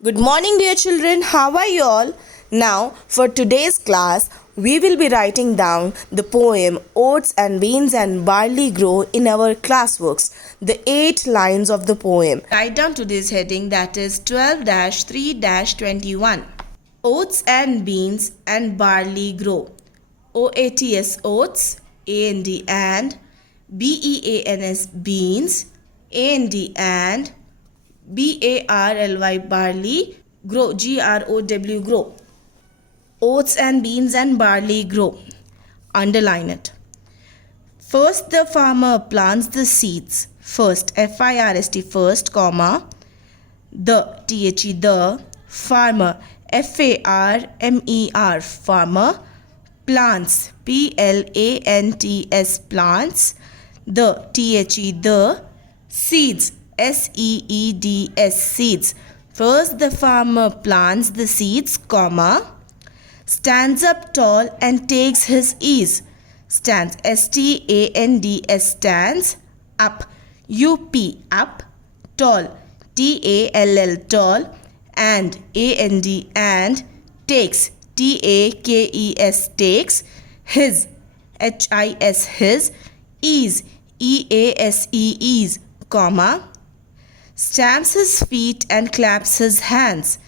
Good morning, dear children. How are you all? Now, for today's class, we will be writing down the poem Oats and Beans and Barley Grow in our classworks, the 8 lines of the poem. Write down today's heading, that is 12-3-21. Oats and beans and barley grow. OATS oats, AND and, BEANS beans, AND and, BARLY barley, grow, GROW grow. Oats and beans and barley grow. Underline it. First the farmer plants the seeds. First, FIRST first, comma, the farmer, FARMER farmer, plants, PLANTS plants, the seeds, SEEDS seeds. First the farmer plants the seeds, comma, stands up tall and takes his ease. Stands, STANDS stands, up, UP up, tall, TALL tall, and and, takes, TAKES takes, his, HIS his, ease, EASE ease, comma, stamps his feet and claps his hands.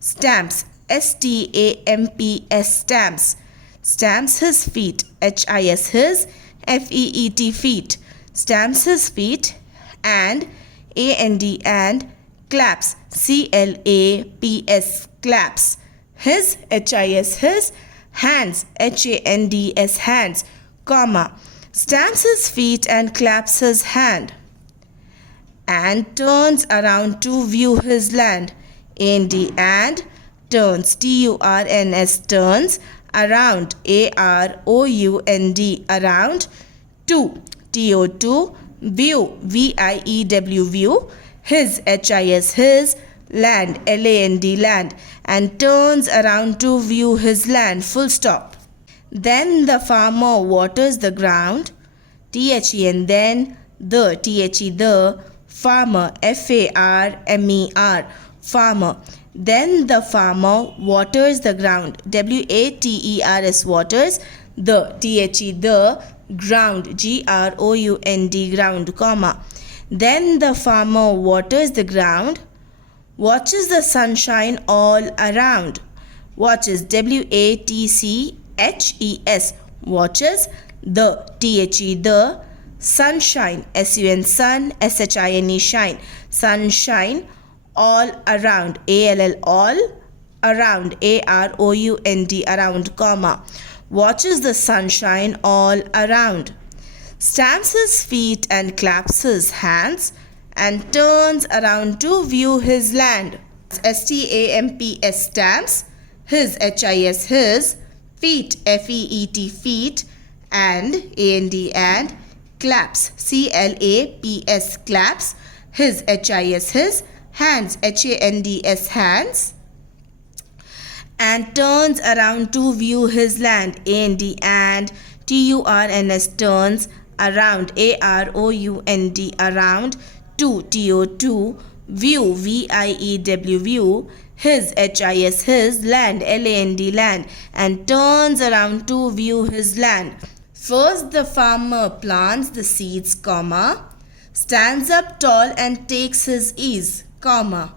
Stamps, STAMPS stamps. Stamps his feet, HIS his, FEET feet. Stamps his feet and and claps, CLAPS claps. His, HIS his, hands, HANDS hands, comma, stamps his feet and claps his hand. And turns around to view his land. And turns, TURNS turns, around, AROUND around, to, TO2, view, VIEW view, his, HIS his, land, LAND land, and turns around to view his land, full stop. Then the farmer waters the ground, THEN then, the farmer, FARMER farmer. Then the farmer waters the ground, WATERS waters, the ground, GROUND ground, comma. Then the farmer waters the ground, watches the sunshine all around. Watches, WATCHES watches, the sunshine, SUN sun, SHINE shine, sunshine all around, ALL all around, AROUND around, comma, watches the sunshine all around, stamps his feet and claps his hands, and turns around to view his land. STAMPS stamps, his, HIS his, feet, FEET feet, and claps, CLAPS claps, his, HIS his, hands, HANDS hands, and turns around to view his land. And TURNS turns around, AROUND around, to, TO2 view, VIEW view, his, HIS his, land, LAND land, and turns around to view his land. First the farmer plants the seeds, comma, stands up tall and takes his ease, comma,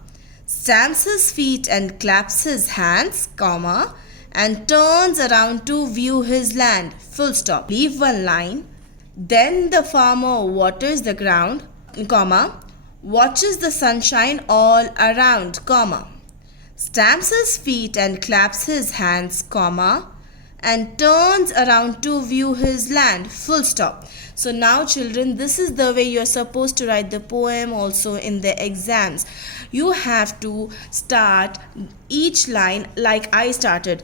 stamps his feet and claps his hands, comma, and turns around to view his land, full stop. Leave one line. Then the farmer waters the ground, comma, watches the sunshine all around, comma, stamps his feet and claps his hands, comma, and turns around to view his land, full stop. So now children, this is the way you're supposed to write the poem also in the exams. You have to start each line like I started,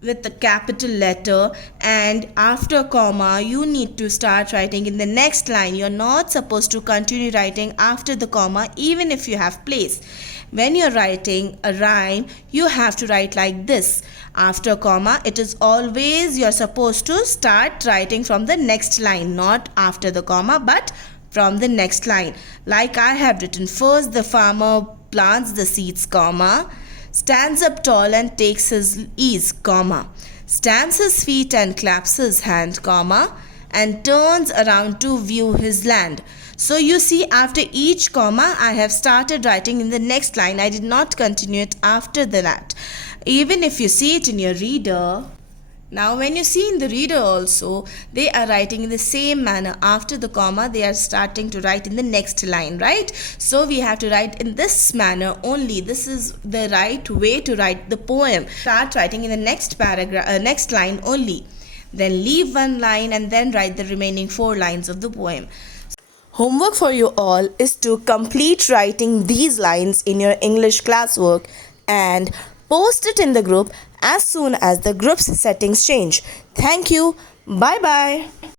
with the capital letter, and after comma you need to start writing in the next line. You're not supposed to continue writing after the comma even if you have place. When you're writing a rhyme, you have to write like this. After comma, it is always you're supposed to start writing from the next line, not after the comma but from the next line. Like I have written, first the farmer plants the seeds, comma, stands up tall and takes his ease, comma, stamps his feet and claps his hand, comma, and turns around to view his land. So you see, after each comma, I have started writing in the next line. I did not continue it after that. Even if you see it in your reader, now when you see in the reader also, they are writing in the same manner. After the comma, they are starting to write in the next line, right? So we have to write in this manner only. This is the right way to write the poem. Start writing in the next paragraph, next line only. Then leave one line and then write the remaining 4 lines of the poem. Homework for you all is to complete writing these lines in your English classwork and post it in the group as soon as the group's settings change. Thank you. Bye bye.